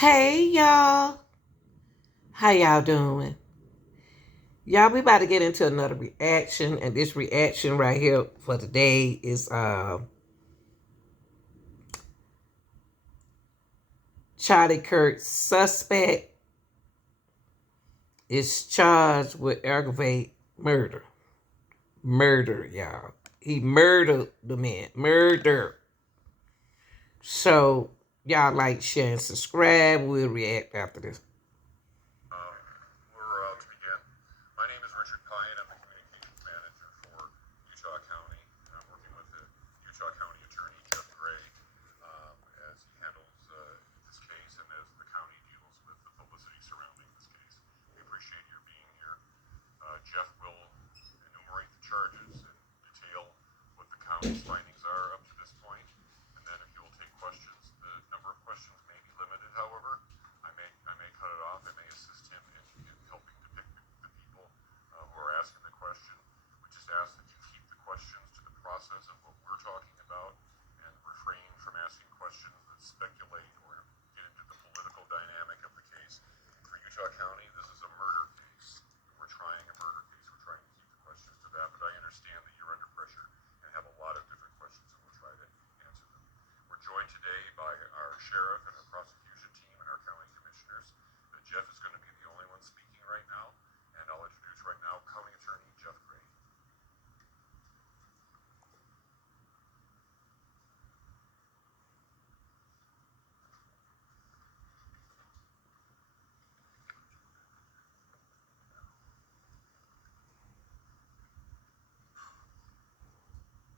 Hey y'all, how y'all doing? Y'all, we about to get into another reaction, and this reaction right here for today is Charlie Kirk suspect is charged with aggravated murder. Murder, y'all. He murdered the man. Murder. So y'all like, share, and subscribe. We'll react after this.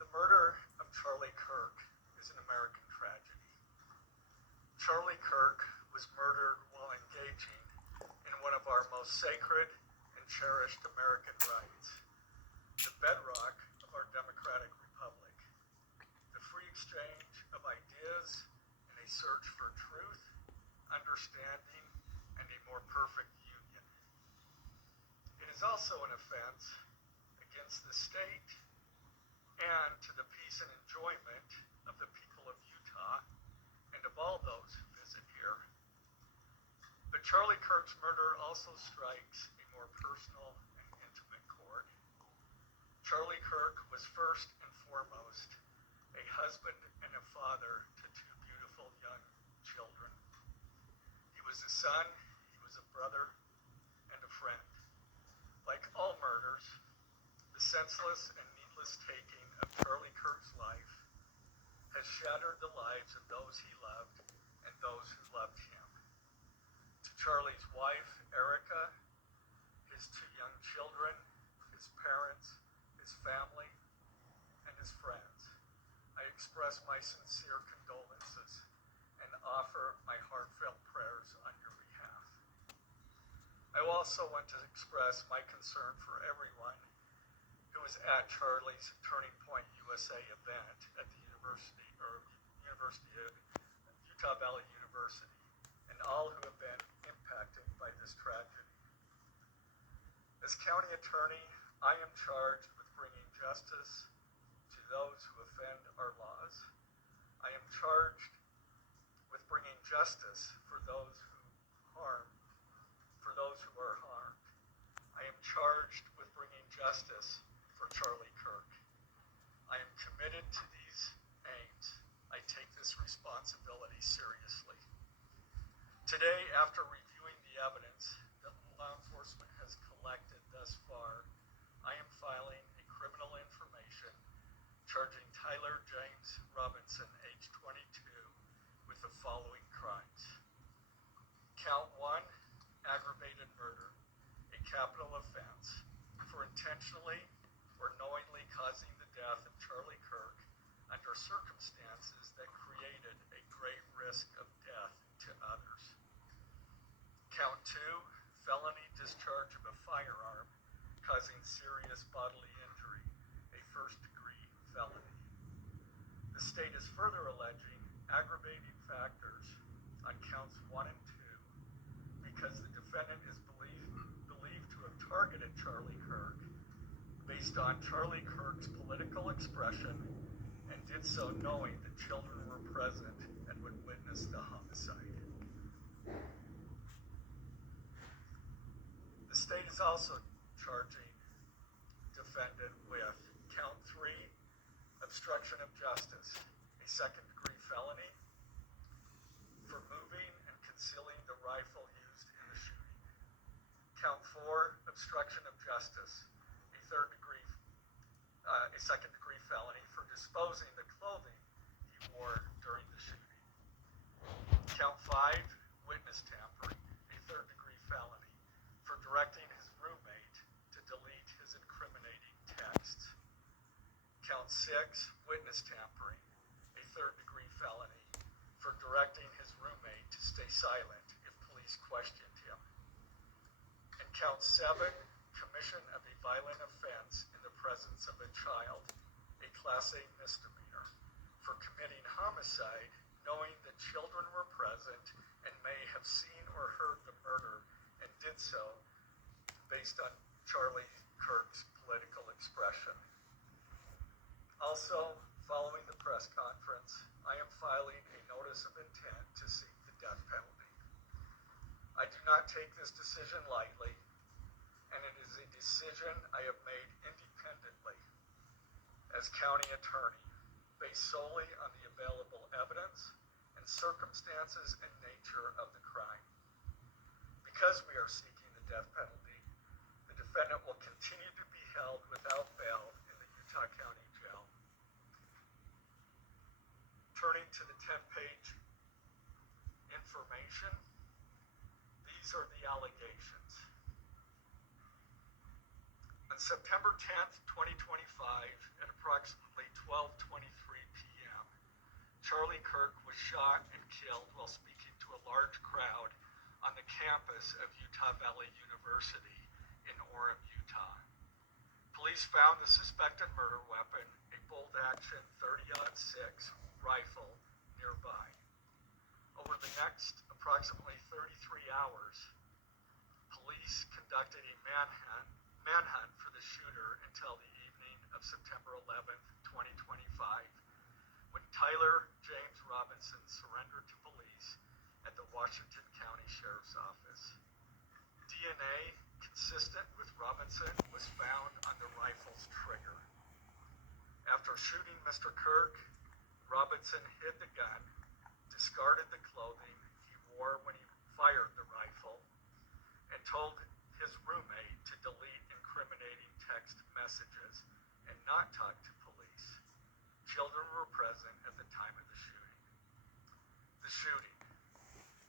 The murder of Charlie Kirk is an American tragedy. Charlie Kirk was murdered while engaging in one of our most sacred and cherished American rights, the bedrock of our democratic republic, the free exchange of ideas in a search for truth, understanding, and a more perfect union. It is also an offense against the state and to the peace and enjoyment of the people of Utah and of all those who visit here. But Charlie Kirk's murder also strikes a more personal and intimate chord. Charlie Kirk was first and foremost a husband and a father to two beautiful young children. He was a son, he was a brother, and a friend. Like all murders, the senseless and needless taking of Charlie Kirk's life has shattered the lives of those he loved and those who loved him. To Charlie's wife, Erica, his two young children, his parents, his family, and his friends, I express my sincere condolences and offer my heartfelt prayers on your behalf. I also want to express my concern for everyone who was at Charlie's Turning Point USA event at the University of Utah Valley University, and all who have been impacted by this tragedy. As county attorney, I am charged with bringing justice to those who offend our laws. I am charged with bringing justice for those who are harmed. I am charged with bringing justice for Charlie Kirk. I am committed to these aims. I take this responsibility seriously. Today, after reviewing the evidence that law enforcement has collected thus far, I am filing a criminal information charging Tyler James Robinson, age 22, with the following crimes. Count 1, aggravated murder, a capital offense, for intentionally or knowingly causing the death of Charlie Kirk under circumstances that created a great risk of death to others. Count 2, felony discharge of a firearm causing serious bodily injury, a first-degree felony. The state is further alleging aggravating factors on counts 1 and 2 because the defendant is believed to have targeted Charlie Kirk based on Charlie Kirk's political expression and did so knowing that children were present and would witness the homicide. also charging defendant with count 3, obstruction of justice, a second-degree felony for moving and concealing the rifle used in the shooting. Count 4, obstruction of justice, a second-degree felony for disposing the clothing he wore during the shooting. Count 5, witness tampering, a third-degree felony for directing his roommate to delete his incriminating texts. Count 6, witness tampering, a third-degree felony for directing his roommate to stay silent if police questioned him. And count 7, commission of a violent offense in the presence of a child, a Class A misdemeanor, for committing homicide knowing that children were present and may have seen or heard the murder and did so based on Charlie Kirk's political expression. Also, following the press conference, I am filing a notice of intent to seek the death penalty. I do not take this decision lightly, and it is a decision I have made independently as county attorney, based solely on the available evidence and circumstances and nature of the crime. Because we are seeking the death penalty, the defendant will continue to be held without bail in the Utah County Jail. Turning to the 10-page information, these are the allegations. On September 10th, 2025, at approximately 12:23 p.m., Charlie Kirk was shot and killed while speaking to a large crowd on the campus of Utah Valley University in Orem, Utah. Police found the suspected murder weapon, a bolt-action 30-06 rifle, nearby. Over the next approximately 33 hours, police conducted a manhunt for the shooter until the evening of September 11th, 2025, when Tyler James Robinson surrendered to police at the Washington County Sheriff's Office. DNA consistent with Robinson was found on the rifle's trigger. After shooting Mr. Kirk, Robinson hid the gun, discarded the clothing he wore when he fired the rifle, and told his roommate to delete incriminating text messages and not talk to police. Children were present at the time of the shooting. The shooting.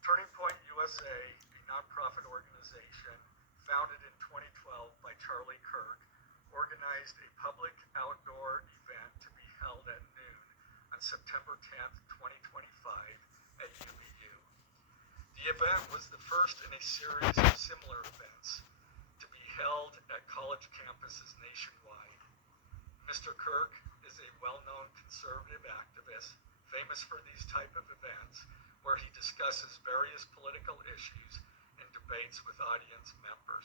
Turning Point USA, a nonprofit organization founded in 2012 by Charlie Kirk, organized a public outdoor event to be held at noon on September 10th, 2025 at UVU. The event was the first in a series of similar events to be held at college campuses nationwide. Mr. Kirk is a well-known conservative activist, famous for these type of events, where he discusses various political issues and debates with audience members.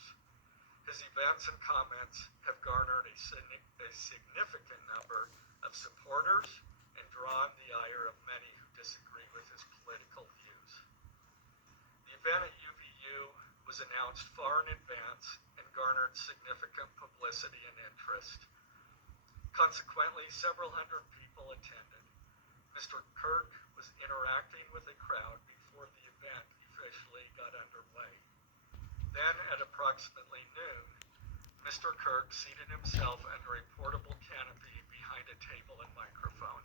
His events and comments have garnered a significant number of supporters and drawn the ire of many who disagree with his political views. The event at UVU was announced far in advance and garnered significant publicity and interest. Consequently, several hundred people attended. Mr. Kirk was interacting with a crowd before the event officially got underway. Then, at approximately noon, Mr. Kirk seated himself under a portable canopy behind a table and microphone.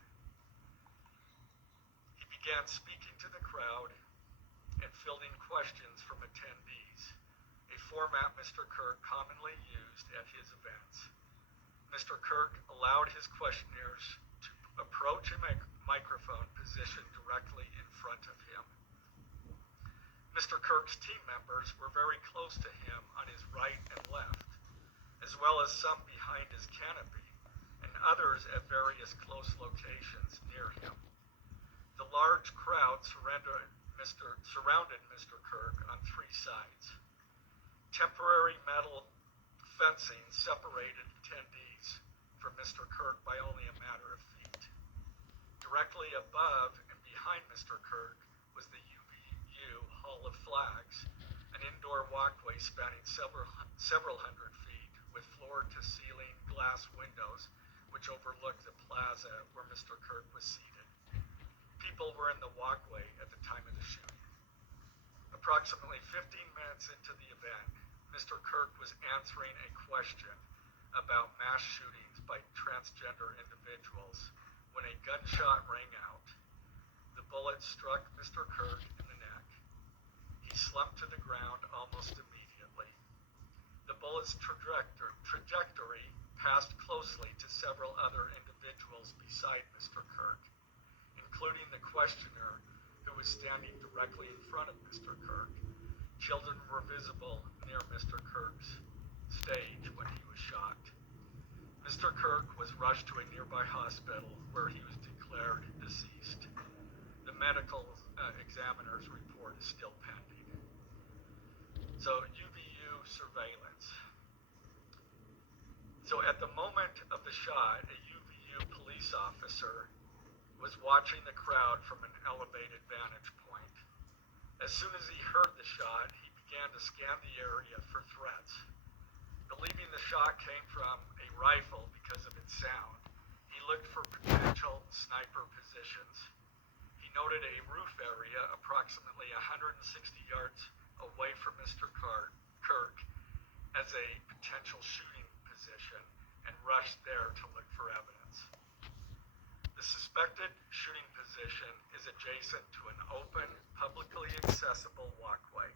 He began speaking to the crowd and fielding questions from attendees, a format Mr. Kirk commonly used at his events. Mr. Kirk allowed his questioners to approach a microphone positioned directly in front of him. Mr. Kirk's team members were very close to him on his right and left, as well as some behind his canopy, and others at various close locations near him. The large crowd surrounded Mr. Kirk on three sides. Temporary metal fencing separated attendees from Mr. Kirk by only a matter of feet. Directly above and behind Mr. Kirk was the UVU Hall of Flags, an indoor walkway spanning several hundred feet with floor-to-ceiling glass windows which overlooked the plaza where Mr. Kirk was seated. People were in the walkway at the time of the shooting. Approximately 15 minutes into the event, Mr. Kirk was answering a question about mass shootings by transgender individuals when a gunshot rang out. The bullet struck Mr. Kirk in the neck. He slumped to the ground almost immediately. The bullet's trajectory passed closely to several other individuals beside Mr. Kirk, including the questioner who was standing directly in front of Mr. Kirk. Children were visible near Mr. Kirk's stage when he was shot. Mr. Kirk was rushed to a nearby hospital where he was declared deceased. The medical examiner's report is still pending. So UVU surveillance. So at the moment of the shot, a UVU police officer was watching the crowd from an elevated vantage point. As soon as he heard the shot, he began to scan the area for threats. Believing the shot came from a rifle because of its sound, he looked for potential sniper positions. He noted a roof area approximately 160 yards away from Mr. Kirk as a potential shooting position and rushed there to look for evidence. The suspected shooting position is adjacent to an open, publicly accessible walkway.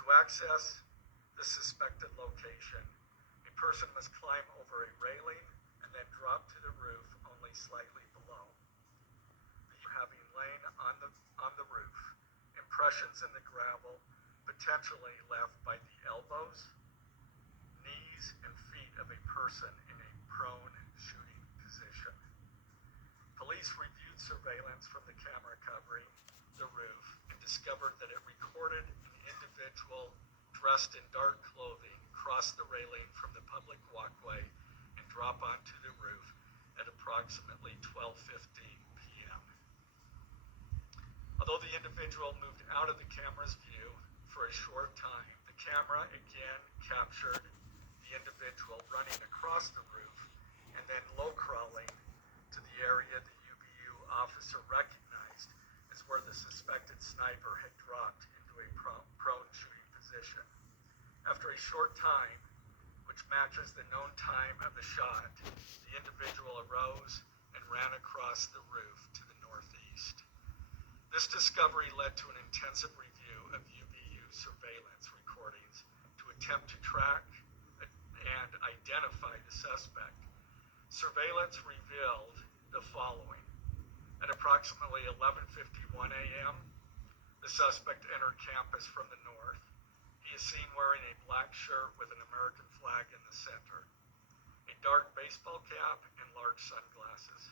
To access the suspected location, a person must climb over a railing and then drop to the roof only slightly below. Having lain on the roof, impressions in the gravel potentially left by the elbows, knees, and feet of a person in a prone shooting position. Police reviewed surveillance from the camera covering the roof and discovered that it recorded an individual dressed in dark clothing cross the railing from the public walkway and drop onto the roof at approximately 12:15 p.m. Although the individual moved out of the camera's view for a short time, the camera again captured the individual running across the roof and then low crawling to the area the UVU officer recognized as where the suspected sniper had dropped into a prone shooting position. After a short time, which matches the known time of the shot, the individual arose and ran across the roof to the northeast. This discovery led to an intensive review of UVU surveillance recordings to attempt to track and identify the suspect. Surveillance revealed the following. At approximately 11:51 a.m., the suspect entered campus from the north. He is seen wearing a black shirt with an American flag in the center, a dark baseball cap, and large sunglasses.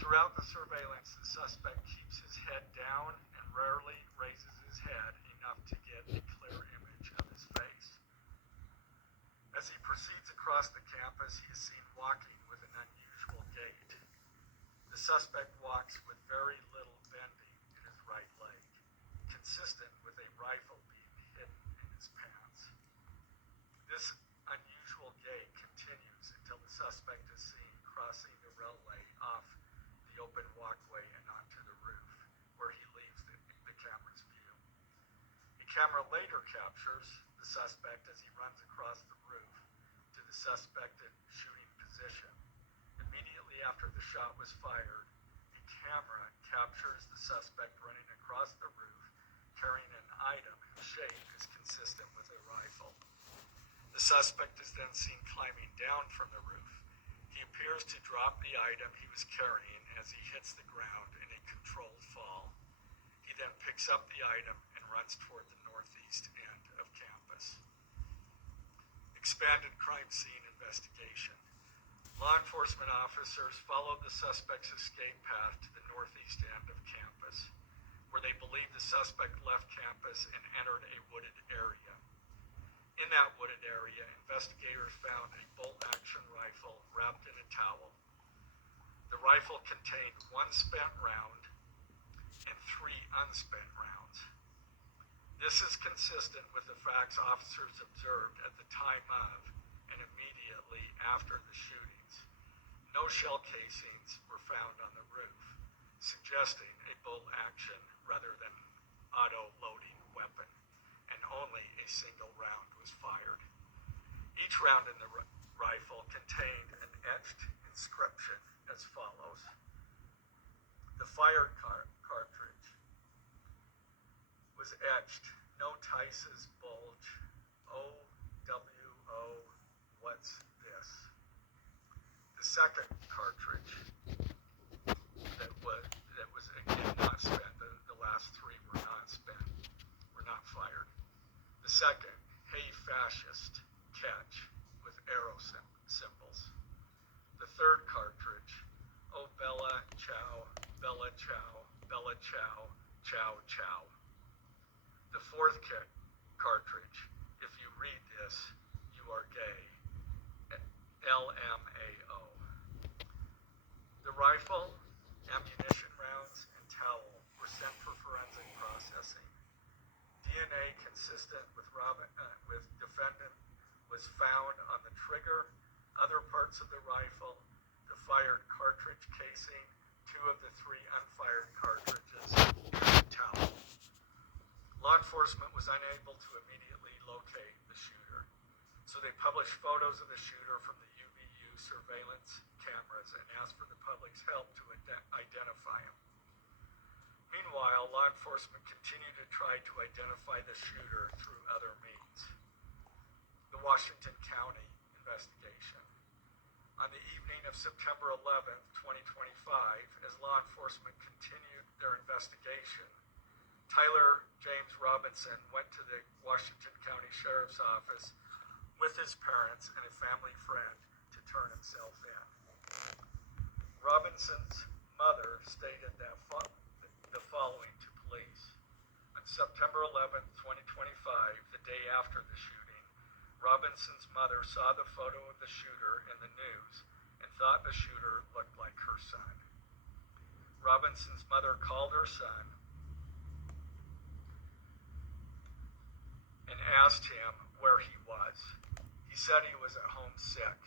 Throughout the surveillance, the suspect keeps his head down and rarely raises his head enough to get a clear image of his face. As he proceeds across the campus, he is seen walking with an unusual gait. The suspect walks with very little bending in his right leg, consistent with a rifle being hidden in his pants. This unusual gait continues until the suspect is seen crossing the railway off the open walkway and onto the roof, where he leaves the camera's view. A camera later captures the suspect as he runs across the roof to the suspected shooting position. Immediately after the shot was fired, a camera captures the suspect running across the roof carrying an item whose shape is consistent with a rifle. The suspect is then seen climbing down from the roof. He appears to drop the item he was carrying as he hits the ground in a controlled fall. He then picks up the item and runs toward the northeast end of campus. Expanded crime scene investigation. Law enforcement officers followed the suspect's escape path to the northeast end of campus, where they believe the suspect left campus and entered a wooded area. In that wooded area, investigators found a bolt-action rifle wrapped in a towel. The rifle contained one spent round and 3 unspent rounds. This is consistent with the facts officers observed at the time of and immediately after the shootings. No shell casings were found on the roof, suggesting a bolt action rather than auto-loading weapon, and only a single round was fired. Each round in the rifle contained an etched inscription as follows. The fired cartridge was etched, no Tice's bulge, O-W-O, what's this? The second cartridge that was again not spent, the last three were not spent, were not fired. The second, hey fascist, catch, with arrow symbols. The third cartridge, oh Bella Chow, Bella Chow, Bella Chow, Chow Chow. The fourth cartridge, if you read this, you are gay, LMAO. The rifle, ammunition rounds, and towel were sent for forensic processing. DNA consistent with defendant was found on the trigger, other parts of the rifle, the fired cartridge casing, 2 of the 3 unfired cartridges, and the towel. Law enforcement was unable to immediately locate the shooter, so they published photos of the shooter from the UVU surveillance cameras and asked for the public's help to identify him. Meanwhile, law enforcement continued to try to identify the shooter through other means. The Washington County investigation. On the evening of September 11th, 2025, as law enforcement continued their investigation, Tyler James Robinson went to the Washington County Sheriff's Office with his parents and a family friend to turn himself in. Robinson's mother stated that the following to police. On September 11th, 2025, the day after the shooting, Robinson's mother saw the photo of the shooter in the news and thought the shooter looked like her son. Robinson's mother called her son and asked him where he was. He said he was at home sick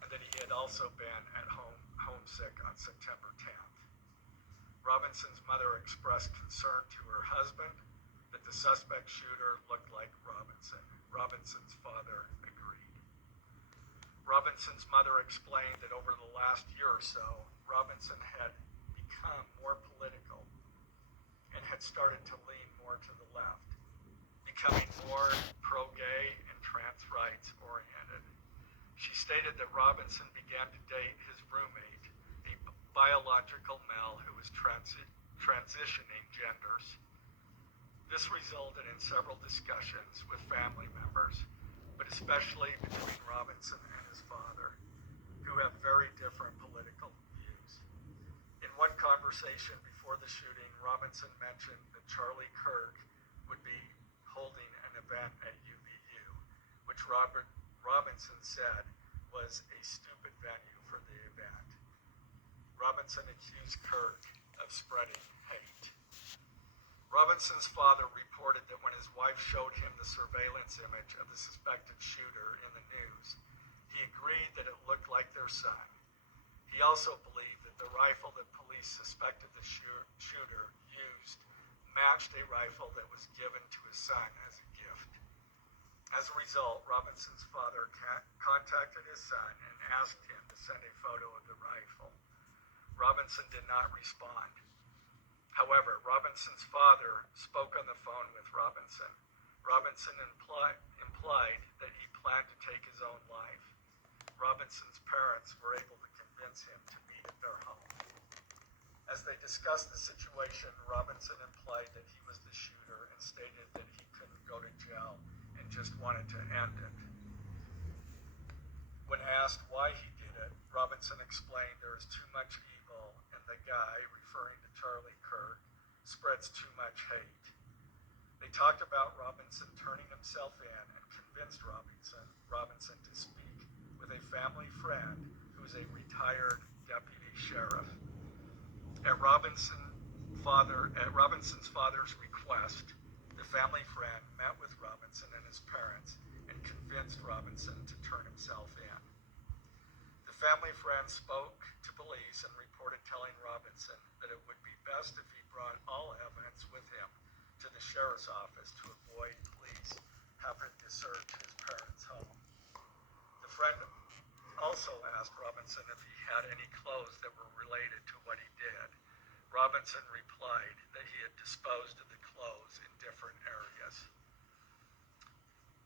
and that he had also been at homesick on September 10th. Robinson's mother expressed concern to her husband that the suspect shooter looked like Robinson. Robinson's father agreed. Robinson's mother explained that over the last year or so, Robinson had become more political and had started to lean more to the left, becoming more pro-gay and trans rights oriented. She stated that Robinson began to date his roommate, a biological male who was transitioning genders. This resulted in several discussions with family members, but especially between Robinson and his father, who have very different political views. In one conversation before the shooting, Robinson mentioned that Charlie Kirk would be holding an event at UVU, which Robinson said was a stupid venue for the event. Robinson accused Kirk of spreading hate. Robinson's father reported that when his wife showed him the surveillance image of the suspected shooter in the news, he agreed that it looked like their son. He also believed that the rifle that police suspected the shooter used matched a rifle that was given to his son as a gift. As a result, Robinson's father contacted his son and asked him to send a photo of the rifle. Robinson did not respond. However, Robinson's father spoke on the phone with Robinson. Robinson implied that he planned to take his own life. Robinson's parents were able to convince him to meet at their home. As they discussed the situation, Robinson implied that he was the shooter and stated that he couldn't go to jail and just wanted to end it. When asked why he did it, Robinson explained there is too much evil and the guy, referring to Charlie Kirk, spreads too much hate. They talked about Robinson turning himself in and convinced Robinson to speak with a family friend who's a retired deputy sheriff. At Robinson's father's request, the The family friend met with Robinson and his parents and convinced Robinson to turn himself in. The family friend spoke to police and reported telling Robinson that it would be best if he brought all evidence with him to the sheriff's office to avoid police having to search his parents' home. The friend also asked Robinson if he had any clothes that were related to what he did. Robinson replied that he had disposed of the clothes in different areas.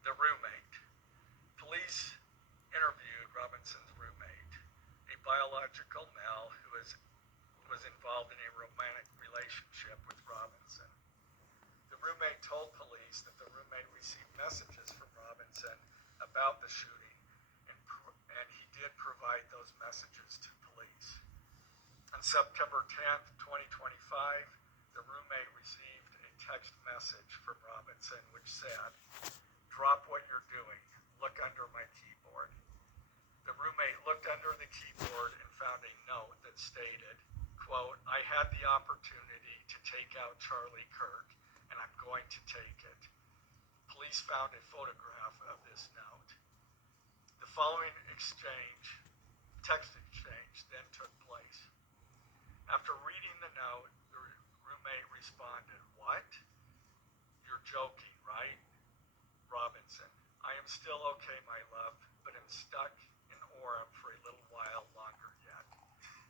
The roommate. Police interviewed Robinson's roommate, a biological male who was involved in a romantic relationship with Robinson. The roommate told police that the roommate received messages from Robinson about the shooting, and he did provide those messages to police. On September 10th, 2025, the roommate received a text message from Robinson which said, "Drop what you're doing. Look under my keyboard." The roommate looked under the keyboard and found a note that stated, quote, "I had the opportunity to take out Charlie Kirk, and I'm going to take it." Police found a photograph of this note. The following text exchange, then took place. After reading the note, the roommate responded, "What? You're joking, right? Robinson, I am still okay, my love, but I'm stuck in Orem for a little while longer yet.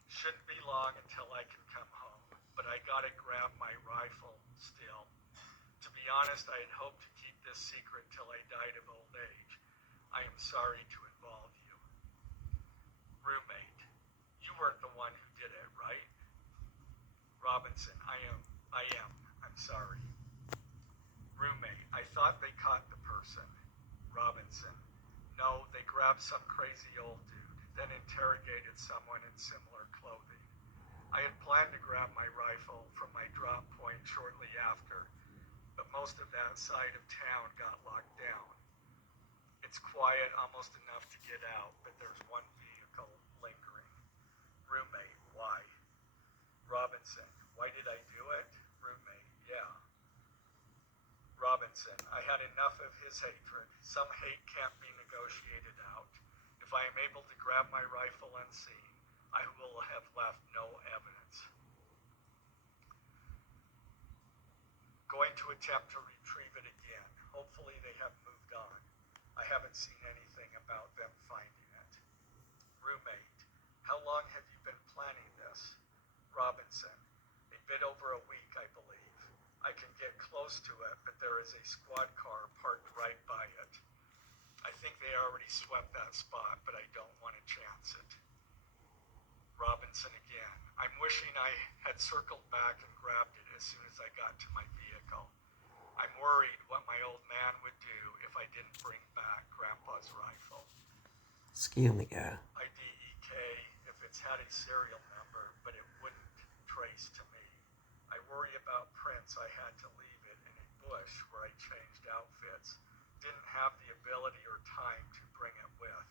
Shouldn't be long until I can come home, but I gotta grab my rifle still. To be honest, I had hoped to keep this secret till I died of old age. I am sorry to involve you." Roommate, you weren't the one who did it, right? Robinson, I am. I'm sorry. Roommate, I thought they caught the person. Robinson, no, they grabbed some crazy old dude, then interrogated someone in similar clothing. I had planned to grab my rifle from my drop point shortly after, but most of that side of town got locked down. It's quiet, almost enough to get out, but there's one vehicle lingering. Roommate, why? Robinson, why did I do it? Roommate, yeah. Robinson, I had enough of his hatred. Some hate can't be negotiated out. If I am able to grab my rifle unseen, I will have left no evidence. Going to attempt to retrieve it again. Hopefully they have moved on. I haven't seen anything about them finding it. Roommate, how long have you been planning this? Robinson, a bit over a week, I believe. I can get close to it, but there is a squad car parked right by it. I think they already swept that spot, but I don't want to chance it. Robinson again, I'm wishing I had circled back and grabbed it as soon as I got to my vehicle. I'm worried what my old man would do if I didn't bring back Grandpa's rifle. Excuse me, guy. IDEK if it's had a serial number, but it wouldn't trace to me. I worry about prints. I had to leave it in a bush where I changed outfits. Didn't have the ability or time to bring it with.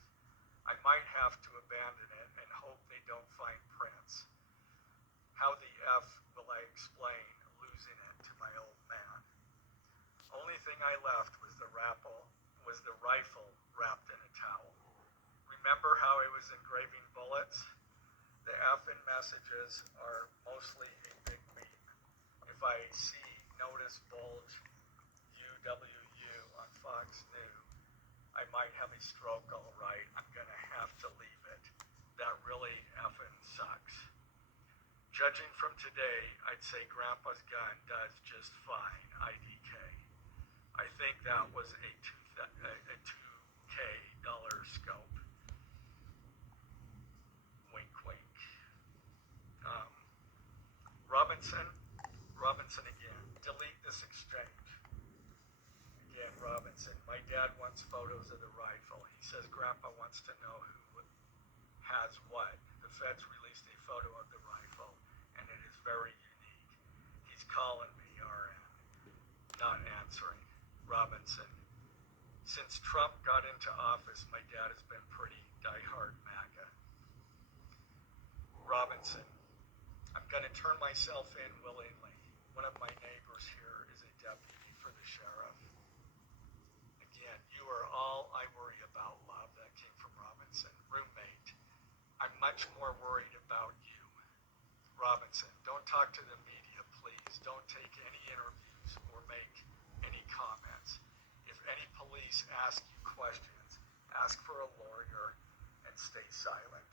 I might have to abandon it and hope they don't find prints. How the F will I explain losing it to my old man? Only thing I left was the rifle wrapped in a towel. Remember how I was engraving bullets? The F in messages are mostly a big meme. If I see notice bulge UWU on Fox News, I might have a stroke, all right. I'm gonna have to leave it. That really effing sucks. Judging from today, I'd say Grandpa's gun does just fine, IDK. I think that was a $2K scope. Wink, wink. Robinson again. Delete this exchange. Again, Robinson. My dad wants photos of the rifle. He says Grandpa wants to know who has what. The feds released a photo of the rifle, and it is very unique. He's calling me, RN. Not answering. Robinson. Since Trump got into office, my dad has been pretty diehard MAGA. Robinson. I'm going to turn myself in willingly. One of my neighbors here is a deputy for the much more worried about you. Robinson, don't talk to the media, please. Don't take any interviews or make any comments. If any police ask you questions, ask for a lawyer and stay silent.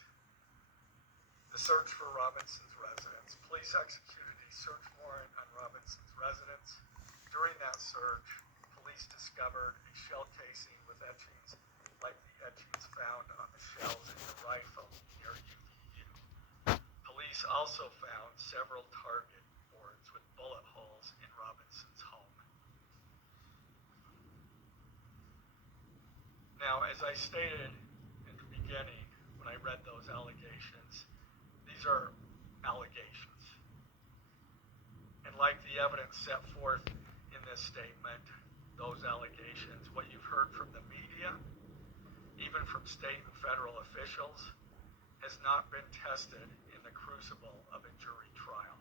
The search for Robinson's residence. Police executed a search warrant on Robinson's residence. During that search, police discovered a shell casing with etchings like the etchings found on the shells in the rifle near UVU. Police also found several target boards with bullet holes in Robinson's home. Now, as I stated at the beginning when I read those allegations, these are allegations. And like the evidence set forth in this statement, those allegations, what you've heard from the media, even from state and federal officials, has not been tested in the crucible of a jury trial.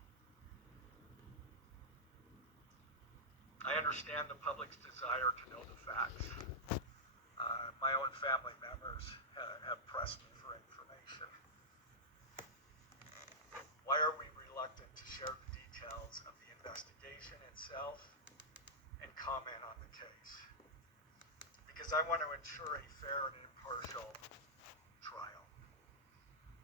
I understand the public's desire to know the facts. My own family members have pressed me for information. Why are we reluctant to share the details of the investigation itself and comment on the case? Because I want to ensure a fair and impartial trial.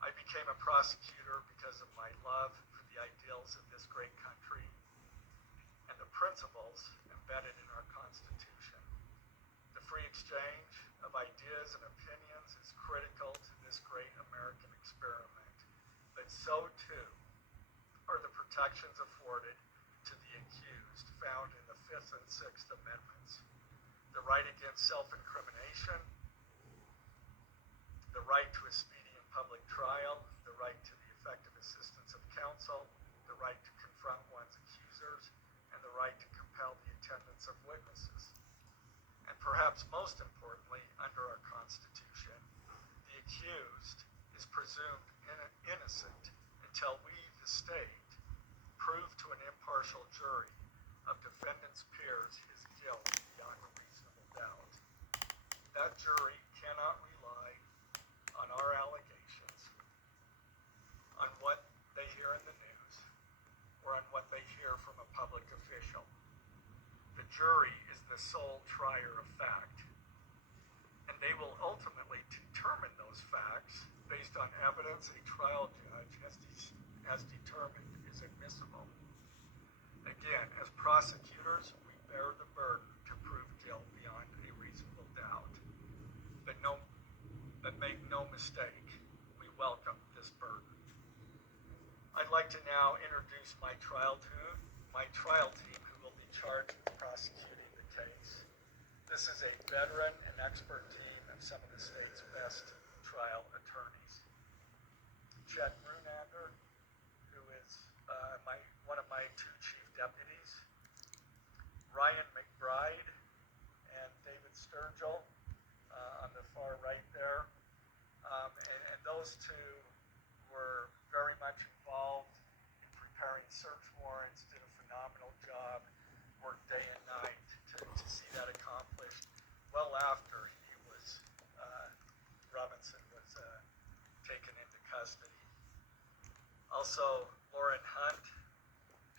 I became a prosecutor because of my love for the ideals of this great country and the principles embedded in our Constitution. The free exchange of ideas and opinions is critical to this great American experiment, but so too are the protections afforded to the accused found in the Fifth and Sixth Amendments. The right against self-incrimination, the right to a speedy and public trial, the right to the effective assistance of counsel, the right to confront one's accusers, and the right to compel the attendance of witnesses. And perhaps most importantly, under our Constitution, the accused is presumed innocent until we, the state, prove to an impartial jury of defendant's peers his guilt beyond a reasonable doubt. That jury cannot rely on our allegations, on what they hear in the news, or on what they hear from a public official. The jury is the sole trier of fact, and they will ultimately determine those facts based on evidence a trial judge has determined is admissible. Again, as prosecutors, we bear the burden to prove guilt beyond a reasonable doubt. But make no mistake, we welcome this burden. I'd like to now introduce my trial team who will be charged with prosecuting the case. This is a veteran and expert team of some of the state's best trial attorneys. Chet Brunander, who is one of my two chief deputies, Ryan McBride and David Sturgill on the far right there. And those two were very much involved in preparing search warrants, did a phenomenal job, worked day and night to see that accomplished well after Robinson was taken into custody. Also, Lauren Hunt,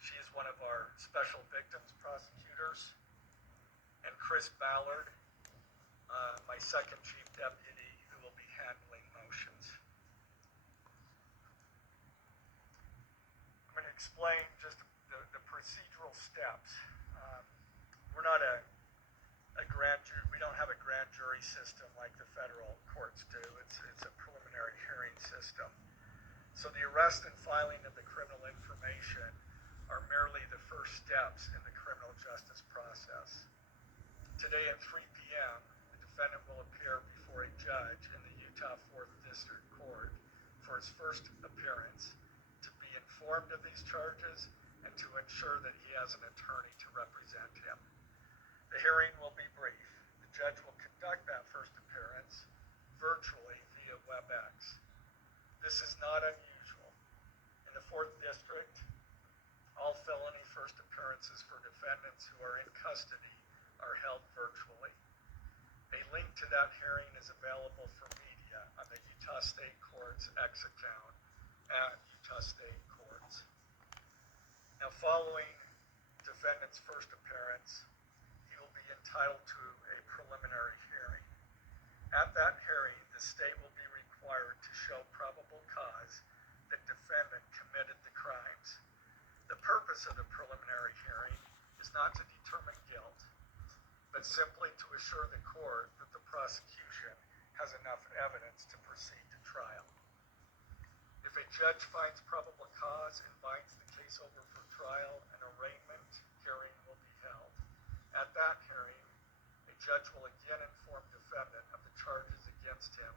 she is one of our special victims prosecutors, and Chris Ballard, my second chief deputy, who will be handling motions. I'm going to explain just the procedural steps. We're not a grand jury. We don't have a grand jury system like the federal courts do. It's a preliminary hearing system. So the arrest and filing of the criminal information are merely the first steps in the criminal justice process. Today at 3 p.m., the defendant will appear before a judge in the Utah 4th District Court for his first appearance to be informed of these charges and to ensure that he has an attorney to represent him. The hearing will be brief. The judge will conduct that first appearance virtually via WebEx. This is not unusual. In the 4th District, all felony first appearances for defendants who are in custody are held virtually. A link to that hearing is available for media on the Utah State Court's X account at Utah State Courts. Now, following defendant's first appearance, he will be entitled to a preliminary hearing. At that hearing, the state will be required to show probable cause that defendant committed the crimes. The purpose of the preliminary hearing is not to determine guilt, but simply to assure the court that the prosecution has enough evidence to proceed to trial. If a judge finds probable cause and binds the case over for trial, an arraignment hearing will be held. At that hearing, a judge will again inform defendant of the charges against him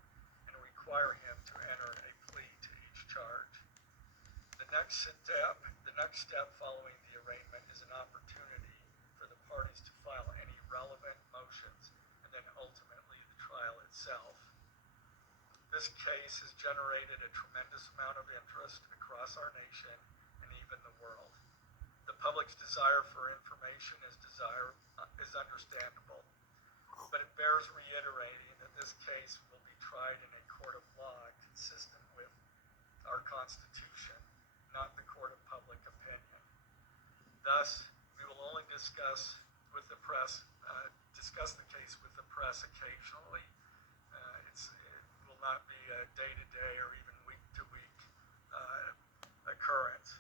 and require him to enter a plea to each charge. The next step following the arraignment is an opportunity for the parties to file any relevant motions and then ultimately the trial itself. This case has generated a tremendous amount of interest across our nation and even the world. The public's desire for information is understandable, but it bears reiterating that this case will be tried in a court of law consistent with our Constitution, not the court of public opinion. Thus, we will only discuss the case with the press occasionally. It will not be a day-to-day or even week-to-week occurrence,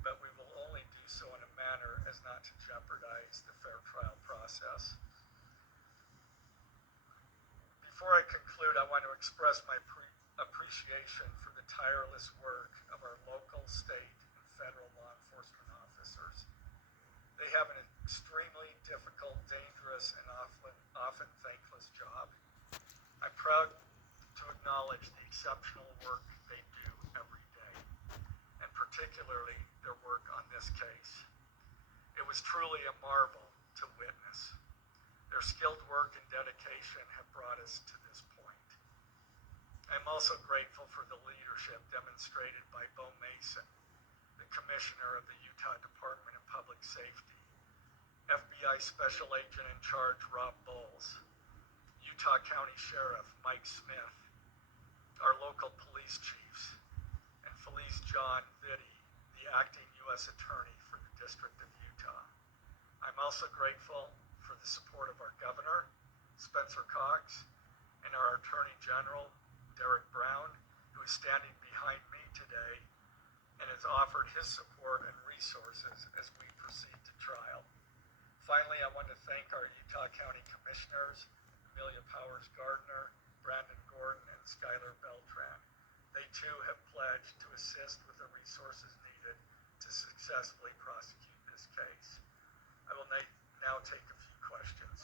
but we will only do so in a manner as not to jeopardize the fair trial process. Before I conclude, I want to express my appreciation for the tireless work of our local, state, and federal law enforcement officers. They have an extremely difficult, dangerous, and often thankless job. I'm proud to acknowledge the exceptional work they do every day, and particularly their work on this case. It was truly a marvel to witness. Their skilled work and dedication have brought us to this point. I'm also grateful for the leadership demonstrated by Bo Mason, the Commissioner of the Utah Department of Public Safety, FBI Special Agent in Charge Rob Bowles, Utah County Sheriff Mike Smith, our local police chiefs, and Felice John Vitti, the acting U.S. Attorney for the District of Utah. I'm also grateful for the support of our Governor, Spencer Cox, and our Attorney General, Derek Brown, who is standing behind me today and has offered his support and resources as we proceed to trial. Finally, I want to thank our Utah County Commissioners, Amelia Powers Gardner, Brandon Gordon, and Skylar Beltran. They too have pledged to assist with the resources needed to successfully prosecute this case. I will now take a few questions.